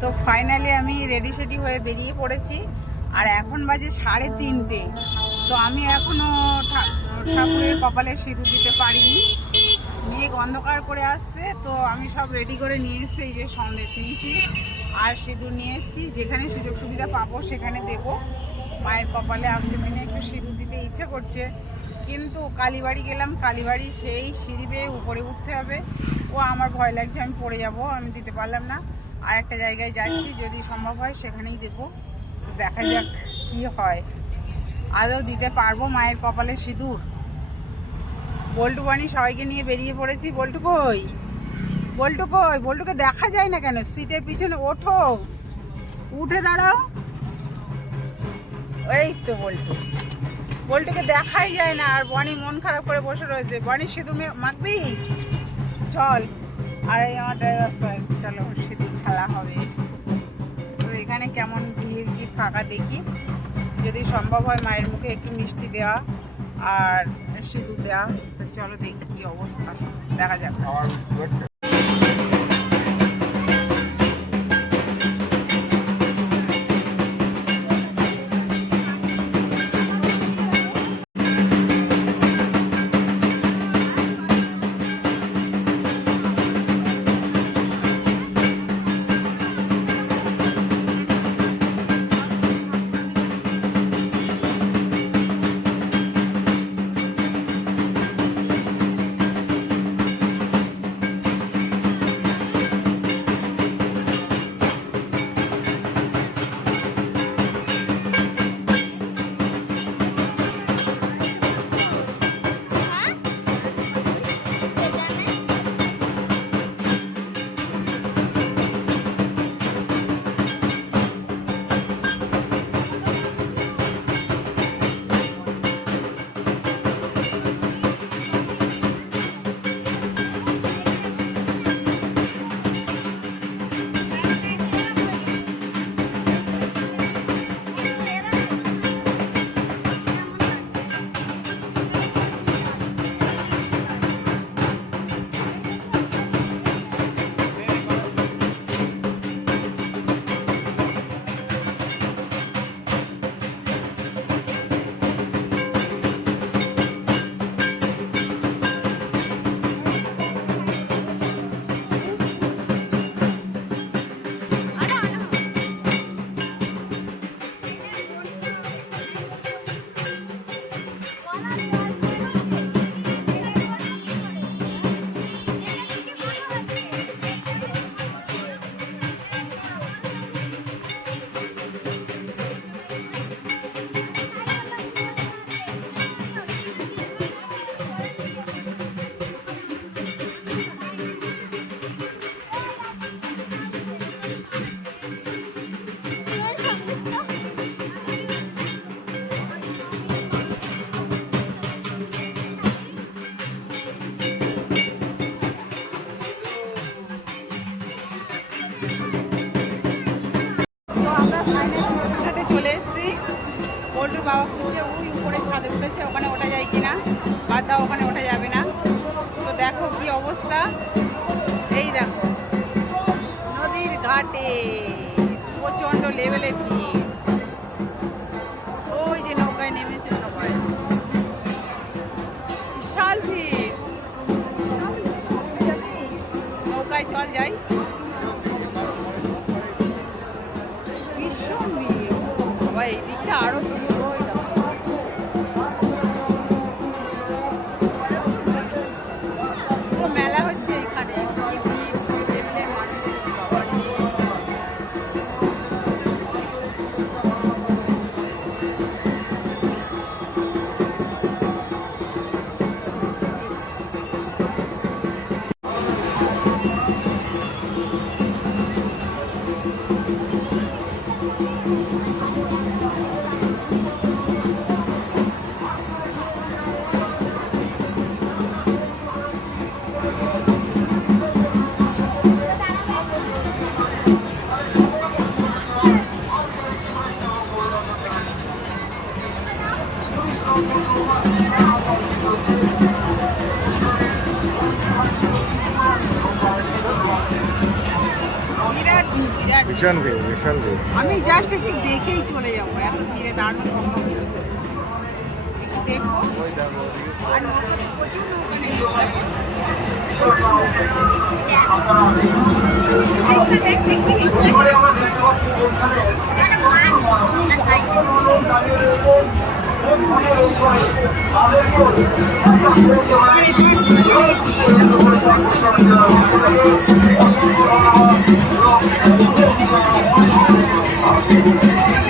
তো ফাইনালি আমি রেডি সেডি হয়ে বেরিয়ে পড়েছি। আর এখন বাজে সাড়ে তিনটে। তো আমি এখনও ঠা- ঠাকুরের কপালে সিঁদুর দিতে পারিনি। মেঘ অন্ধকার করে আসছে, তো আমি সব রেডি করে নিয়ে এসেছি, এই যে সন্দেশ নিয়েছি। আর সিঁদুর নিয়ে এসেছি, যেখানে সুযোগ সুবিধা পাবো সেখানে দেব। মায়ের কপালে আজকের দিনে একটু সিঁদুর দিতে ইচ্ছে করছে। কিন্তু কালীবাড়ি গেলাম, কালীবাড়ি সেই সিঁড়ি বেয়ে উপরে উঠতে হবে। ও আমার ভয় লাগছে, আমি পড়ে যাব, আমি দিতে পারলাম না। আর একটা জায়গায় যাচ্ছি, যদি সম্ভব হয় সেখানেই দেবো। দেখা যাক কি হয়। আদৌ দিতে পারব মায়ের কপালে সিঁদুর? বল্টু বানি সবাইকে নিয়ে বেরিয়ে পড়েছি। বল্টু কই? বল্টু কই? বল্টুকে দেখা যায় না কেন? সিটের পিছনে ওঠো। উঠে দাঁড়াও। এই তো বল্টু। বল্টুকে দেখাই যায় না, আর বনি মন খারাপ করে বসে রয়েছে। বনি সিঁদুর মাখবি? চল। আর এই আমার ড্রাইভার স্যার চলো সেদিন খেলা হবে। তো এখানে কেমন ভিড় কি ফাঁকা দেখি? যদি সম্ভব হয় মায়ের মুখে একটু মিষ্টি দেওয়া আর সিঁদুর দেওয়া, তো চলো দেখি কী অবস্থা। দেখা যাক। চলে এসেছি। বল্টুর বাবা খুঁজছে ওই উপরে ছাদে উঠেছে, ওখানে ওঠা যায় কিনা বাদ দাও, ওখানে ওঠা যাবে না। তো দেখো কি অবস্থা। এই দেখো, নদীর ঘাটে প্রচণ্ড লেভেলে ভিড়। ওই যে নৌকায় নেমেছে সবাই। বিশাল ভিড়। নৌকায় চল যাই। এই দিকটা আরও ভীষণ ভিড় ভীষণ ভিড় আমি জাস্ট একটু দেখেই চলে যাব এত ভিড়ে দাঁড়ানো সম্ভব না। দেখব। আর প্রচুর নৌকা নেমেছে দেখো। আর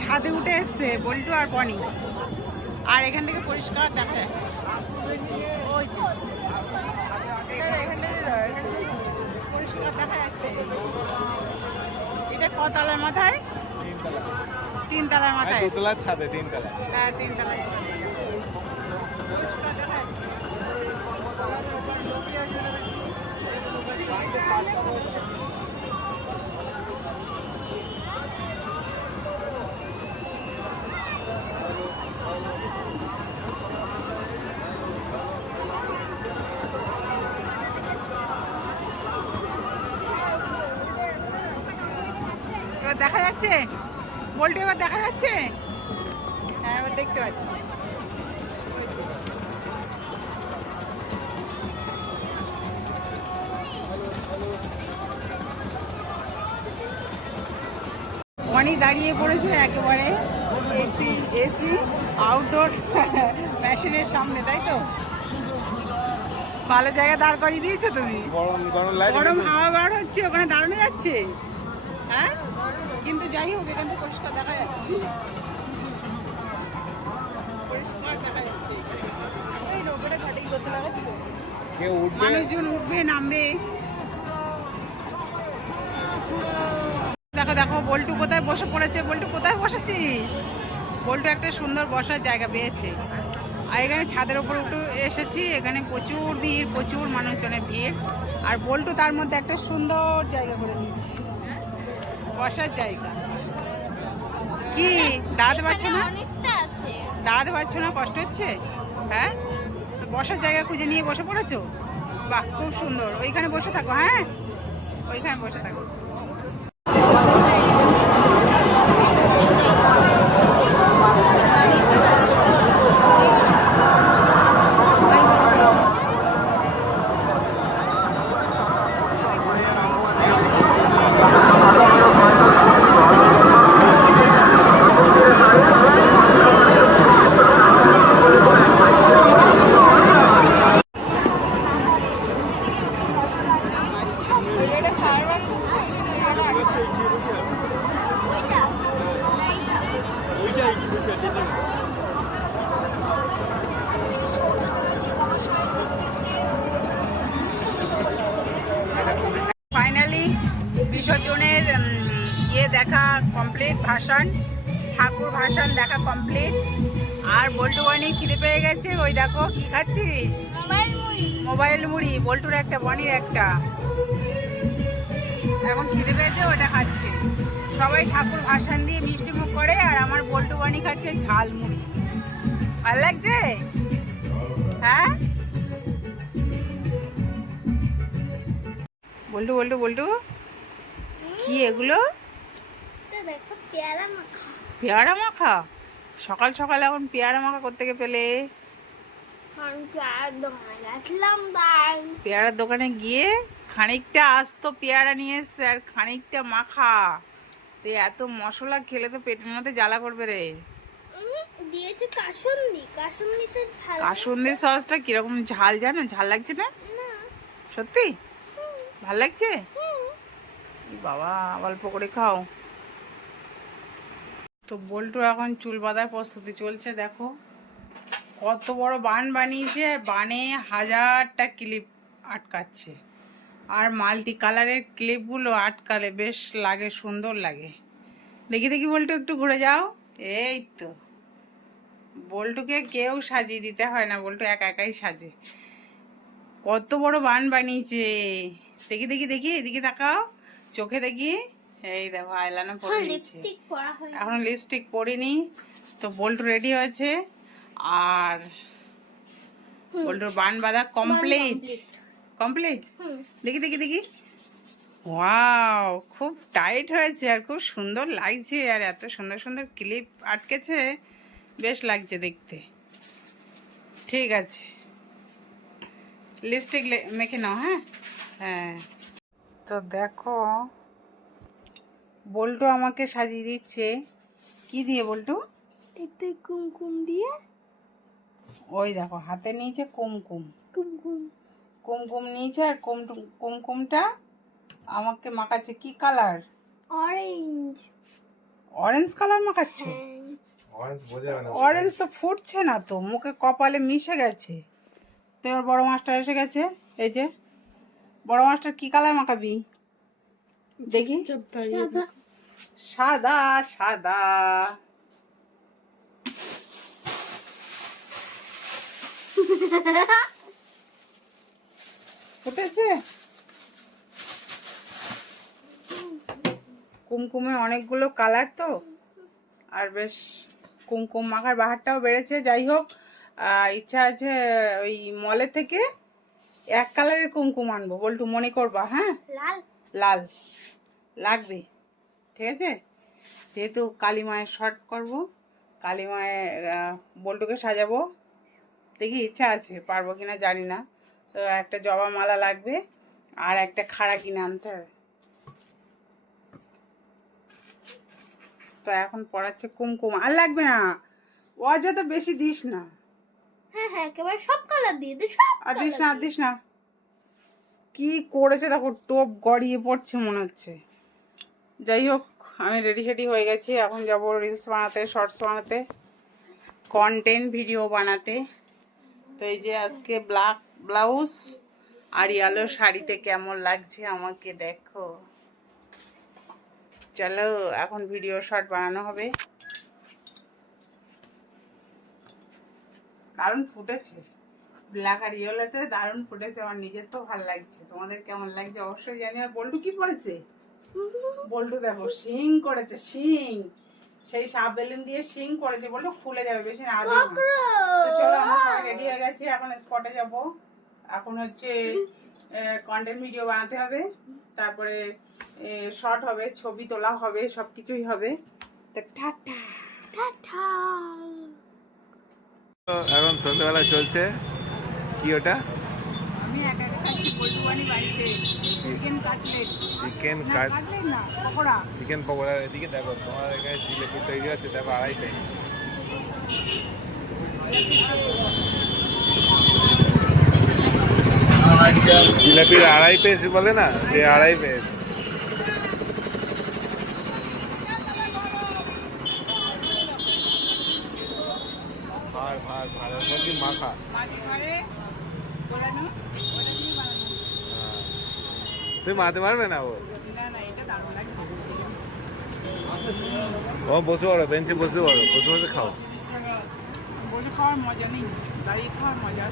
ছাদে উঠে এসছে বল্টু আর পনি। আর এখান থেকে পরিষ্কার দেখা যাচ্ছে। ওই পরিষ্কার দেখা যাচ্ছে। এটা কতলার মাথায়? তিন তলার মাথায় দোতলার ছাদে তিনতলা। হ্যাঁ তিন তলার ছাদে। পরিষ্কার দেখা যাচ্ছে। যাচ্ছে? বলটি এবার দেখা যাচ্ছে? হ্যাঁ এবার দেখতে পাচ্ছি। অনেক দাঁড়িয়ে পড়েছে একেবারে। এসি এসি আউটডোর মেশিনের সামনে তাই তো? ভালো জায়গায় দাঁড় করিয়ে দিয়েছ তুমি? গরম হাওয়া বার হচ্ছে ওখানে দাঁড়ানো যাচ্ছে? হ্যাঁ? কিন্তু যাই হোক এখান থেকে পরিষ্কার দেখা যাচ্ছে। পরিষ্কার দেখা যাচ্ছে। মানুষজন উঠবে নামবে। দেখো দেখো বল্টু কোথায় বসে পড়েছে? বল্টু কোথায় বসেছিস? বল্টু একটা সুন্দর বসার জায়গা পেয়েছে। আর এখানে ছাদের ওপর উঠে এসেছি এখানে প্রচুর ভিড় প্রচুর মানুষজনের ভিড়। আর বল্টু তার মধ্যে একটা সুন্দর জায়গা করে নিয়েছে। বসার জায়গা। কি? দাঁত পারছ না? দাঁত দাঁড়াতে পারছ না? কষ্ট হচ্ছে? হ্যাঁ? বসার জায়গা খুঁজে নিয়ে বসে পড়েছো? বাহ খুব সুন্দর। ওইখানে বসে থাকো হ্যাঁ? ওইখানে বসে থাকো। ইয়ে দেখা কমপ্লিট ভাষণ ঠাকুর ভাষণ দেখা কমপ্লিট আর বল্টু বনি খিদে পেয়ে গেছে ওই দেখো কি খাচ্ছিস? মোবাইল মুড়ি বল্টুর একটা বনির একটা। এখন খিদে পেয়েছে ওটা খাচ্ছে। সবাই ঠাকুর ভাসান দিয়ে মিষ্টি মুখ করে আর আমার বল্টু বানি খাচ্ছে ঝাল মুড়ি। ভালো লাগছে? হ্যাঁ? বল্টু বল্টু বল্টু? কি এগুলো? পেয়ারা মাখা। পেয়ারা মাখা? সকাল সকাল এখন পেয়ারা মাখা কোথেকে পেলে? আমি পেয়ারার দোকানে গিয়ে খানিকটা আসতো পেয়ারা নিয়ে এসছে আর খানিকটা মাখা। তো এত মশলা খেলে তো পেটের মধ্যে জ্বালা করবে রে। দিয়েছে কাসুন্দি। কাসুন্দিতে ঝাল কাসুন্দি সসটা কীরকম ঝাল জানো? ঝাল লাগছে না? সত্যি? ভালো লাগছে? বাবা অল্প করে খাও। তো বল্টু এখন চুল বাঁধার প্রস্তুতি চলছে, দেখো। কত বড় বান বানিয়েছে আর বানে হাজারটা ক্লিপ আটকাচ্ছে। আর মাল্টি কালারের ক্লিপগুলো আটকালে বেশ লাগে, সুন্দর লাগে। দেখি দেখি বল্টু, একটু ঘুরে যাও। এই তো। বল্টুকে কেউ সাজিয়ে দিতে হয় না, বল্টু একা একাই সাজে। কত বড় বান বানিয়েছে। দেখি দেখি দেখি, এদিকে তাকাও। চোখে দেখি এই দেখো আইলানা পরে হয় এখন লিপস্টিক পরিনি তো বল্টু রেডি হয়েছে। আর বল্টুর বান বাঁধা কমপ্লিট কমপ্লিট দেখি দেখি দেখি। ওয়াও খুব টাইট হয়েছে আর খুব সুন্দর লাগছে আর এত সুন্দর সুন্দর ক্লিপ আটকেছে। বেশ লাগছে দেখতে। ঠিক আছে। লিপস্টিক মেখে নাও হ্যাঁ? হ্যাঁ। তো দেখো বল্টু আমাকে সাজিয়ে দিচ্ছে। কি দিয়ে বল্টু? একটু কুমকুম দিয়ে? ওই দেখো হাতে নিয়েছে কুমকুম। কুমকুম। কুমকুম নিয়েছে আর কুম কুমকুমটা আমাকে মাখাচ্ছে। কি কালার? অরেঞ্জ অরেঞ্জ কালার মাখাচ্ছে? না অরেঞ্জ তো ফুটছে না তো মুখে কপালে মিশে গেছে। তো এবার বড় মাস্টার এসে গেছে এই যে। বড় মাস্টার কি কালার মাখাবি? দেখি। সাদা। সাদা ফুটেছে? কুমকুমে অনেকগুলো কালার তো। আর বেশ কুমকুম মাখার বাহারটাও বেড়েছে। যাই হোক ইচ্ছা আছে ওই মলে থেকে এক কালারের কুমকুম আনব বল্টু মনে করবা হ্যাঁ? লাল। লাল। লাগবে ঠিক আছে? যেহেতু কালী মায়ের শর্ট করব কালী মায়ের আহ, বল্টুকে সাজাবো দেখি ইচ্ছা আছে পারব কিনা জানি না। তো একটা জবা মালা লাগবে আর একটা খাড়া কিনে আনতে হবে। তো এখন পড়াচ্ছে কুমকুম আর লাগবে না। অযথা বেশি দিস না। হ্যাঁ হ্যাঁ একেবারে সব কালার দিয়ে দে সব আর দিস না দিস না। কি করেছে? দেখো টোপ গড়িয়ে পড়ছে মনে হচ্ছে। যাই হোক আমি রেডি সেডি হয়ে গেছি। এখন যাব রিলস বানাতে শর্টস বানাতে কন্টেন্ট ভিডিও বানাতে। তো এই যে আজকে ব্ল্যাক ব্লাউজ আর ইয়ালো শাড়িতে কেমন লাগছে আমাকে দেখো। চলো এখন ভিডিও শর্ট বানানো হবে। দারুণ ফুটেছে। ব্ল্যাক আর ইয়েলোতে দারুণ ফুটেছে, আমার নিজের তো ভালো লাগছে। তোমাদের কেমন লাগছে অবশ্যই জানি আর বল্টু কি পড়েছে বল্টু দেখো, শিং করেছে, শিং। সেই সাপ বেলুন দিয়ে শিং করেছে। বল্টু খুলে যাবে বেশি না চলো, আমরা রেডি হয়ে গেছি, এখন স্পটে যাব। এখন হচ্ছে কন্টেন্ট ভিডিও বানাতে হবে। তারপরে শর্ট হবে, ছবি তোলা হবে সব কিছুই হবে। তো টাটা। এখন সন্ধ্যাবেলা চলছে। কি ওটা? আমি একা একা খাচ্ছি বল্টুবানি বাড়িতে চিকেন কাটলেট। চিকেন কাটলেট না পকোড়া। চিকেন এদিকে দেখো তোমার এখানে জিলেপি তৈরি আছে দেখো আড়াই পিস জিলাপির আড়াই পিস বলে না? যে আড়াই পিস ভার ভার ভারের মাখা মাটি ঘরে গোলানো ওটা দিয়ে বানানো। তুমি মারতে পারবে না ও? না না এটা দারুণ লাগছে। ও বসে পড়ো বেঞ্চে বসে পড়ো বসে বসে খাও। বসে খাওয়ার মজা নেই দাঁড়িয়ে খাওয়ার মজা।